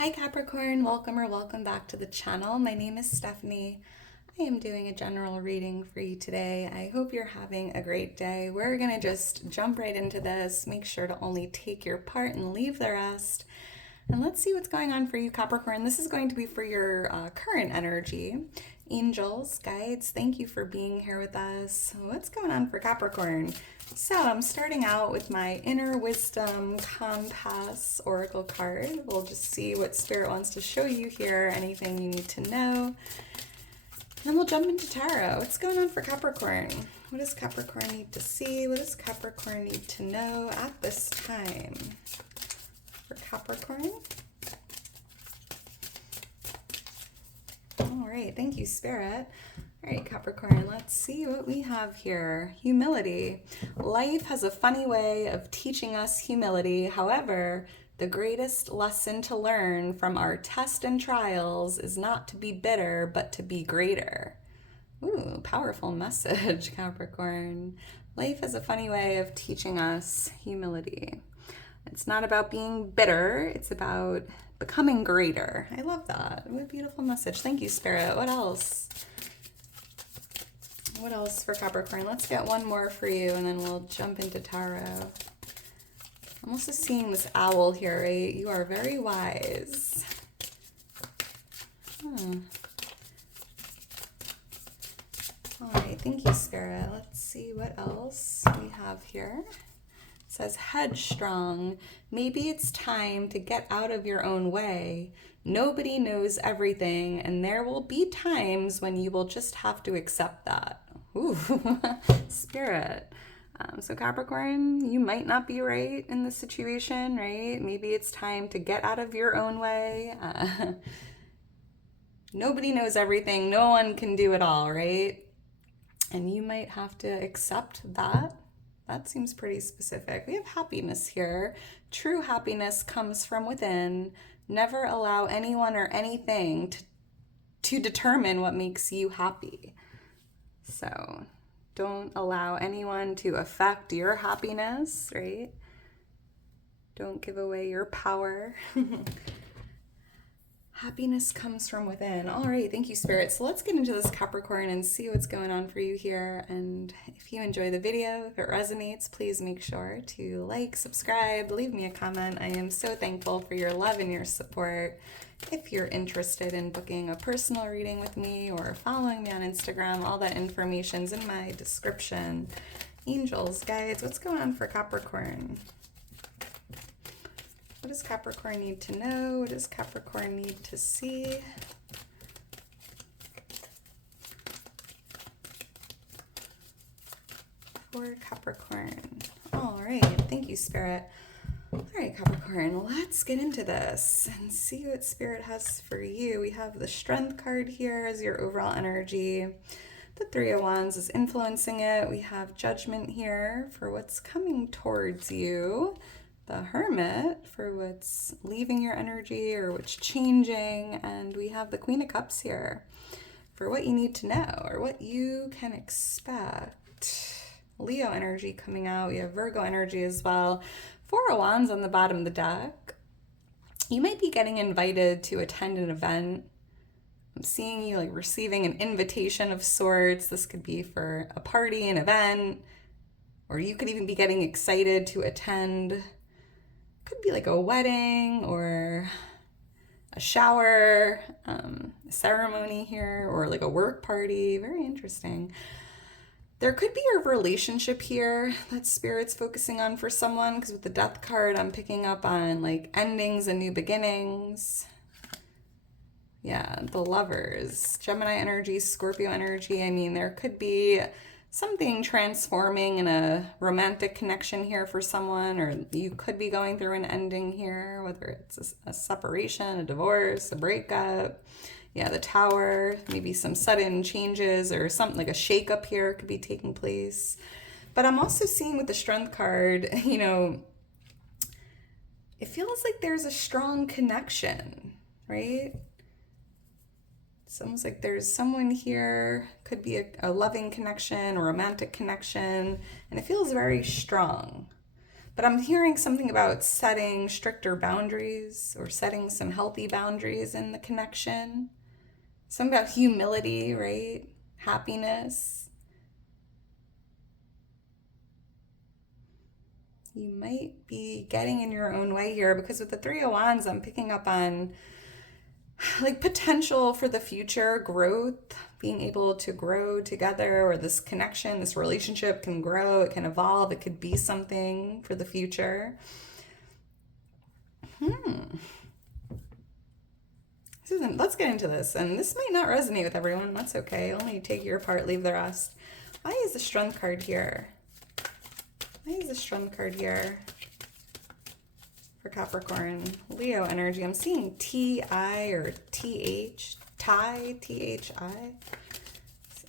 Hi Capricorn, welcome back to the channel. My name is Stephanie. I am doing a general reading for you today. I hope you're having a great day. We're going to just jump right into this. Make sure to only take your part and leave the rest. And let's see what's going on for you, Capricorn. This is going to be for your current energy. Angels, guides, thank you for being here with us. What's going on for Capricorn? So I'm starting out with my Inner Wisdom Compass Oracle card. We'll just see what Spirit wants to show you here, anything you need to know. Then we'll jump into tarot. What's going on for Capricorn? What does Capricorn need to see? What does Capricorn need to know at this time? For Capricorn. All right, thank you, Spirit. All right, Capricorn, let's see what we have here. Humility. Life has a funny way of teaching us humility. However, the greatest lesson to learn from our tests and trials is not to be bitter, but to be greater. Ooh, powerful message, Capricorn. Life has a funny way of teaching us humility. It's not about being bitter, it's about becoming greater. I love that. What a beautiful message. Thank you, Spirit. What else? What else for Capricorn? Let's get one more for you and then we'll jump into tarot. I'm also seeing this owl here, right? You are very wise. All right, thank you, Spirit. Let's see what else we have here. It says headstrong. Maybe it's time to get out of your own way. Nobody knows everything, and there will be times when you will just have to accept that. Ooh, Spirit. So Capricorn, you might not be right in this situation, right? Maybe it's time to get out of your own way. Nobody knows everything. No one can do it all, right? And you might have to accept that. That seems pretty specific. We have happiness here. True happiness comes from within. Never allow anyone or anything to determine what makes you happy. So don't allow anyone to affect your happiness, right? Don't give away your power. Happiness comes from within. All right, thank you, Spirit. So let's get into this, Capricorn, and see what's going on for you here. And if you enjoy the video, if it resonates, please make sure to like, subscribe, leave me a comment. I am so thankful for your love and your support. If you're interested in booking a personal reading with me or following me on Instagram, all that information's in my description. Angels, guides, what's going on for Capricorn? What does Capricorn need to know? What does Capricorn need to see? For Capricorn. All right, thank you, Spirit. All right, Capricorn, let's get into this and see what Spirit has for you. We have the Strength card here as your overall energy. The Three of Wands is influencing it. We have Judgment here for what's coming towards you. The Hermit for what's leaving your energy or what's changing. And we have the Queen of Cups here for what you need to know or what you can expect. Leo energy coming out. We have Virgo energy as well. Four of Wands on the bottom of the deck. You might be getting invited to attend an event. I'm seeing you like receiving an invitation of sorts. This could be for a party, an event, or you could even be getting excited to attend. Could be like a wedding or a shower, a ceremony here, or like a work party. Very interesting. There could be a relationship here that Spirit's focusing on for someone, because with the Death card, I'm picking up on like endings and new beginnings. Yeah, the Lovers, Gemini energy, Scorpio energy. I mean, there could be something transforming in a romantic connection here for someone, or you could be going through an ending here, whether it's a separation, a divorce, a breakup. Yeah, the Tower, maybe some sudden changes or something like a shakeup here could be taking place. But I'm also seeing with the Strength card, you know, it feels like there's a strong connection, right? It's almost like there's someone here, could be a loving connection, a romantic connection, and it feels very strong. But I'm hearing something about setting stricter boundaries or setting some healthy boundaries in the connection. Something about humility, right? Happiness. You might be getting in your own way here because with the Three of Wands, I'm picking up on like potential for the future growth, being able to grow together, or this connection, this relationship can grow, it can evolve, it could be something for the future. Let's get into this. And this might not resonate with everyone. That's okay. Only take your part, leave the rest. Why is the Strength card here? Why is the Strength card here for Capricorn? Leo energy. I'm seeing T-I or T-H. T-H-I.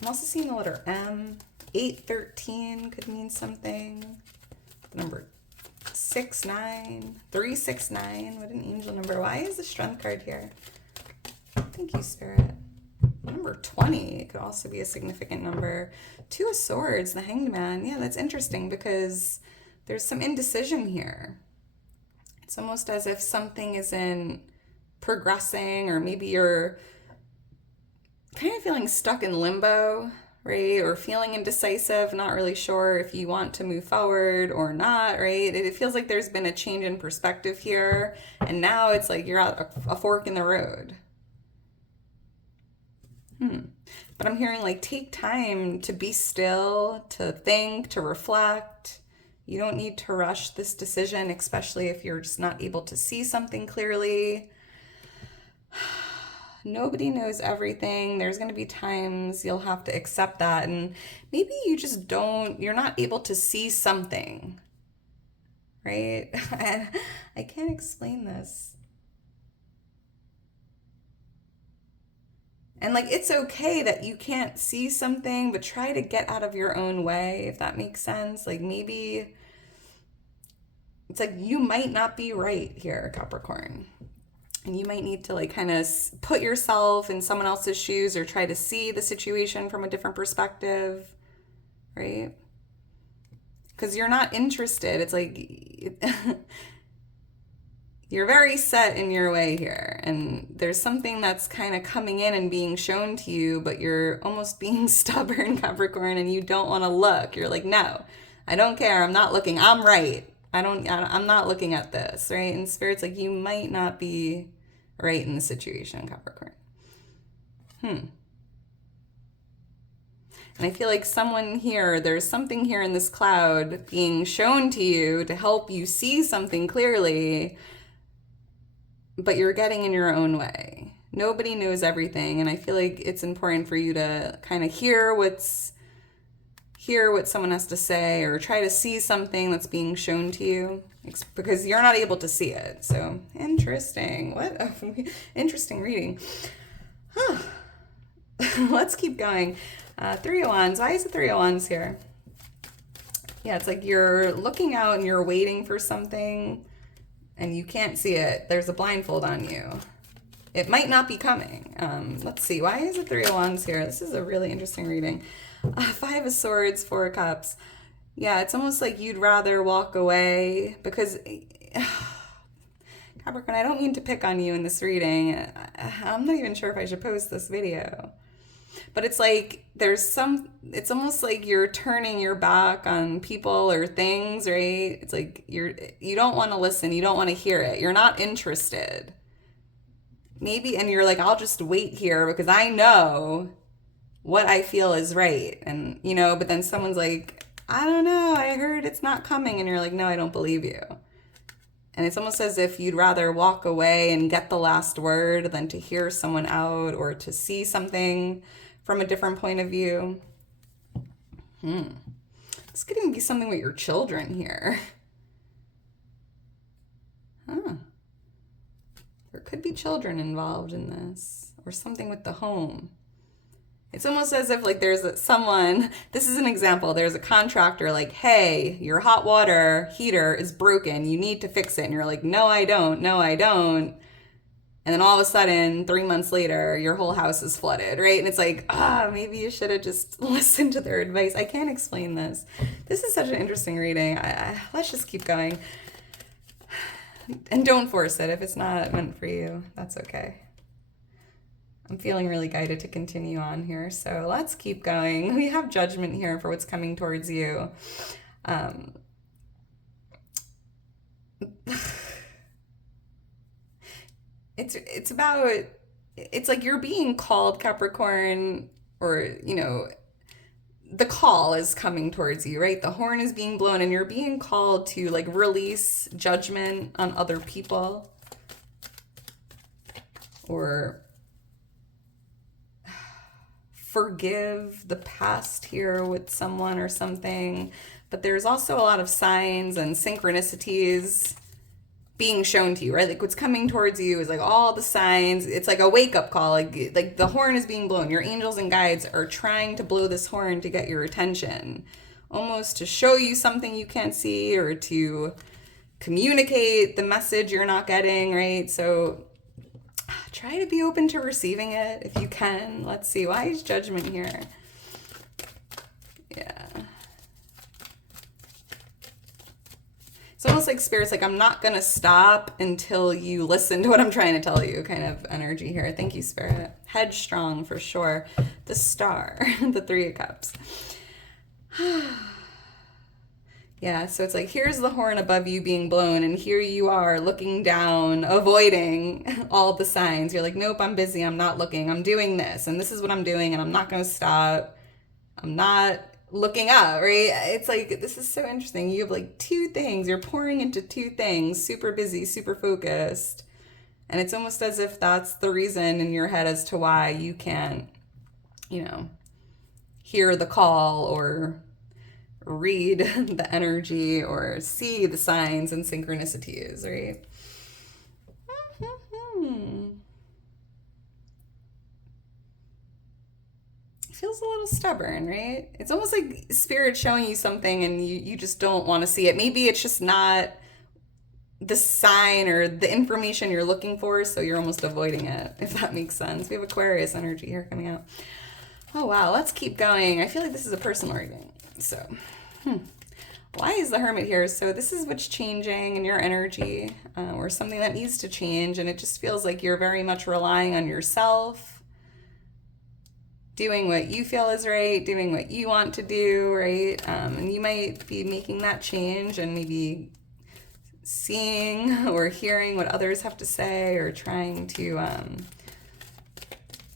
I'm also seeing the letter M. 813 could mean something. The number 69. 369. What an angel number. Why is the Strength card here? Thank you, Spirit. Number 20 could also be a significant number. Two of Swords, the Hanged Man. Yeah, that's interesting because there's some indecision here. It's almost as if something isn't progressing, or maybe you're kind of feeling stuck in limbo, right? Or feeling indecisive, not really sure if you want to move forward or not, right? It feels like there's been a change in perspective here, and now it's like you're at a fork in the road. But I'm hearing like take time to be still, to think, to reflect. You don't need to rush this decision, especially if you're just not able to see something clearly. Nobody knows everything. There's going to be times you'll have to accept that. And maybe you just you're not able to see something, right? I can't explain this. And like, it's okay that you can't see something, but try to get out of your own way, if that makes sense. Like maybe it's like you might not be right here, Capricorn. And you might need to like kind of put yourself in someone else's shoes or try to see the situation from a different perspective, right? Because you're not interested. It's like you're very set in your way here, and there's something that's kind of coming in and being shown to you, but you're almost being stubborn, Capricorn, and you don't want to look. You're like, no, I don't care. I'm not looking. I'm right. I'm not looking at this, right? And Spirit's like, you might not be right in the situation, Capricorn. And I feel like someone here, there's something here in this cloud being shown to you to help you see something clearly, but you're getting in your own way. Nobody knows everything, and I feel like it's important for you to kind of hear what someone has to say, or try to see something that's being shown to you, because you're not able to see it. So interesting. What interesting reading. Let's keep going. Three of Wands. Why is the Three of Wands here? Yeah, it's like you're looking out and you're waiting for something and you can't see it. There's a blindfold on you. It might not be coming. Let's see. Why is the Three of Wands here? This is a really interesting reading. Five of Swords, Four of Cups. Yeah, it's almost like you'd rather walk away because... Capricorn, I don't mean to pick on you in this reading. I'm not even sure if I should post this video. But it's like it's almost like you're turning your back on people or things, right? It's like you don't want to listen. You don't want to hear it. You're not interested. Maybe, and you're like, I'll just wait here because I know what I feel is right. And, but then someone's like, I don't know, I heard it's not coming. And you're like, no, I don't believe you. And it's almost as if you'd rather walk away and get the last word than to hear someone out or to see something from a different point of view. This could even be something with your children here. There could be children involved in this, or something with the home. It's almost as if like there's someone, this is an example, there's a contractor like, hey, your hot water heater is broken, you need to fix it. And you're like, no, I don't. And then all of a sudden, 3 months later, your whole house is flooded, right? And it's like, maybe you should have just listened to their advice. I can't explain this. This is such an interesting reading. Let's just keep going. And don't force it. If it's not meant for you, that's okay. I'm feeling really guided to continue on here. So let's keep going. We have judgment here for what's coming towards you. It's about, it's like you're being called, Capricorn, or, the call is coming towards you, right? The horn is being blown and you're being called to like release judgment on other people, or forgive the past here with someone or something. But there's also a lot of signs and synchronicities being shown to you, right? Like what's coming towards you is like all the signs. It's like a wake-up call. Like the horn is being blown. Your angels and guides are trying to blow this horn to get your attention, almost to show you something you can't see, or to communicate the message you're not getting, right? So try to be open to receiving it if you can. Let's see. Why is judgment here? Yeah. It's almost like Spirit's like, I'm not going to stop until you listen to what I'm trying to tell you, kind of energy here. Thank you, Spirit. Headstrong for sure. The Star, the Three of Cups. Yeah, so it's like, here's the horn above you being blown, and here you are looking down, avoiding all the signs. You're like, nope, I'm busy. I'm not looking. I'm doing this, and this is what I'm doing, and I'm not going to stop. I'm not looking up, right? It's like, this is so interesting. You have like two things. You're pouring into two things, super busy, super focused. And it's almost as if that's the reason in your head as to why you can't, hear the call or read the energy or see the signs and synchronicities, right? Feels a little stubborn, right? It's almost like Spirit showing you something and you just don't want to see it. Maybe it's just not the sign or the information you're looking for, so you're almost avoiding it, if that makes sense. We have Aquarius energy here coming out. Oh, wow. Let's keep going. I feel like this is a personal reading. So, why is the Hermit here? So this is what's changing in your energy, or something that needs to change, and it just feels like you're very much relying on yourself, doing what you feel is right, doing what you want to do, right? And you might be making that change and maybe seeing or hearing what others have to say, or trying to,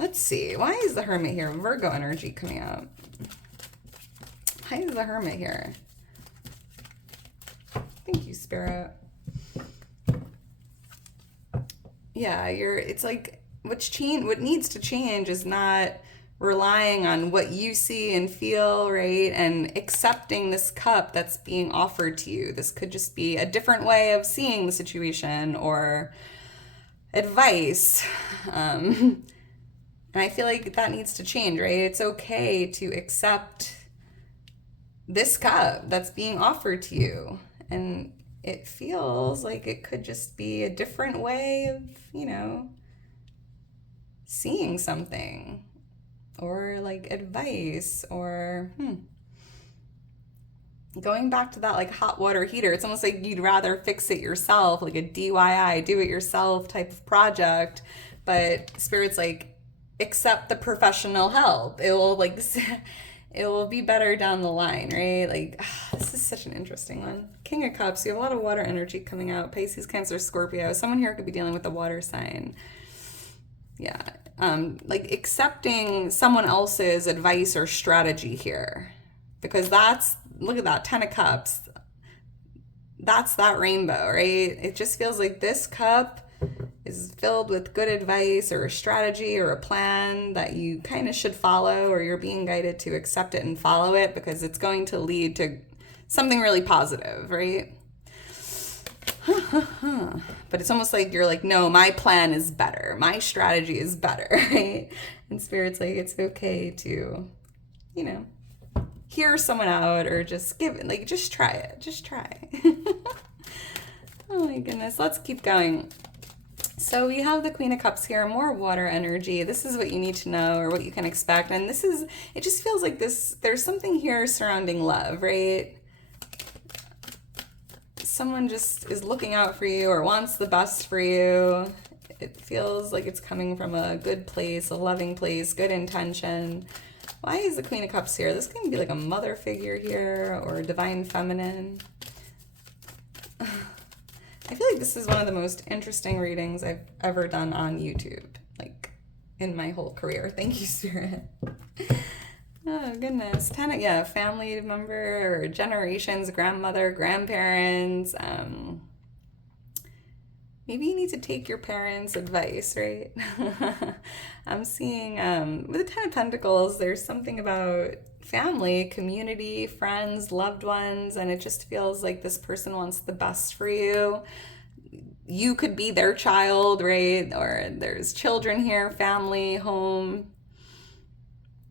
let's see, why is the Hermit here? Virgo energy coming out. Why is the Hermit here? Thank you, Spirit. Yeah, it's like, what needs to change is not relying on what you see and feel, right? And accepting this cup that's being offered to you. This could just be a different way of seeing the situation or advice. And I feel like that needs to change, right? It's okay to accept this cup that's being offered to you. And it feels like it could just be a different way of, seeing something. Or like advice, or going back to that like hot water heater. It's almost like you'd rather fix it yourself, like a DIY, do it yourself type of project. But Spirit's like, accept the professional help. It will be better down the line, right? Like, this is such an interesting one. King of Cups, you have a lot of water energy coming out. Pisces, Cancer, Scorpio. Someone here could be dealing with a water sign. Yeah. Like accepting someone else's advice or strategy here, because look at that, 10 of Cups. That's that rainbow, right? It just feels like this cup is filled with good advice or a strategy or a plan that you kind of should follow, or you're being guided to accept it and follow it, because it's going to lead to something really positive, right? But it's almost like you're like, no, my plan is better. My strategy is better, right? And Spirit's like, it's okay to, hear someone out, or just just try it. Just try. Oh my goodness. Let's keep going. So we have the Queen of Cups here, more water energy. This is what you need to know or what you can expect. And this is, it just feels like there's something here surrounding love, right? Someone just is looking out for you or wants the best for you. It feels like it's coming from a good place, a loving place, good intention. Why is the Queen of Cups here? This can be like a mother figure here or divine feminine. I feel like this is one of the most interesting readings I've ever done on YouTube, like in my whole career. Thank you, Spirit. Oh, goodness. Yeah, family member or generations, grandmother, grandparents. Maybe you need to take your parents' advice, right? I'm seeing with the Ten of Pentacles, there's something about family, community, friends, loved ones, and it just feels like this person wants the best for you. You could be their child, right? Or there's children here, family, home.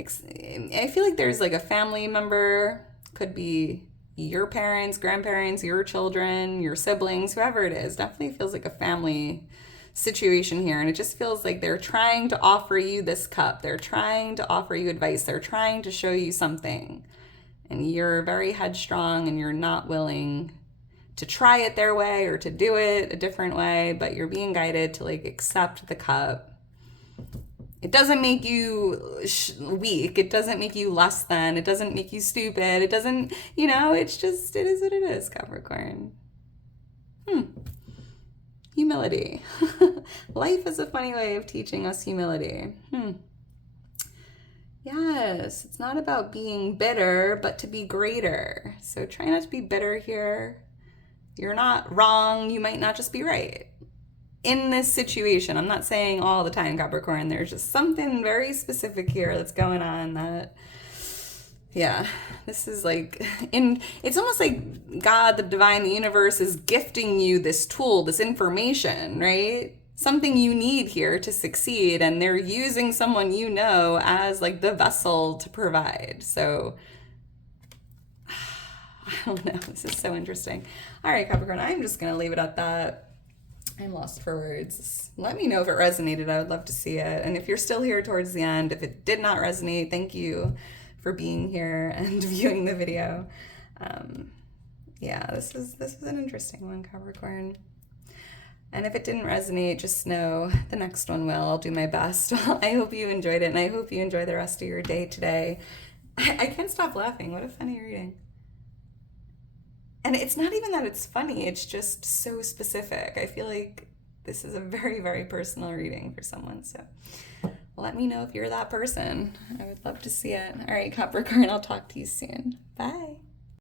I feel like there's like a family member, could be your parents, grandparents, your children, your siblings, whoever it is. Definitely feels like a family situation here. And it just feels like they're trying to offer you this cup. They're trying to offer you advice. They're trying to show you something. And you're very headstrong and you're not willing to try it their way or to do it a different way, but you're being guided to like accept the cup. It doesn't make you weak. It doesn't make you less than. It doesn't make you stupid. It doesn't, it's just, it is what it is, Capricorn. Humility. Life is a funny way of teaching us humility. Yes, it's not about being bitter, but to be greater. So try not to be bitter here. You're not wrong. You might not just be right. In this situation, I'm not saying all the time, Capricorn, there's just something very specific here that's going on that, yeah, this is like, it's almost like God, the divine, the universe is gifting you this tool, this information, right? Something you need here to succeed, and they're using someone as like the vessel to provide. So, I don't know, this is so interesting. All right, Capricorn, I'm just going to leave it at that. I'm lost for words. Let me know if it resonated. I would love to see it. And if you're still here towards the end, if it did not resonate, thank you for being here and viewing the video. Yeah, this is an interesting one, Capricorn. And if it didn't resonate, just know the next one will. I'll do my best. I hope you enjoyed it, and I hope you enjoy the rest of your day today. I can't stop laughing. What a funny reading. And it's not even that it's funny, it's just so specific. I feel like this is a very, very personal reading for someone. So let me know if you're that person. I would love to see it. All right, Capricorn, I'll talk to you soon. Bye.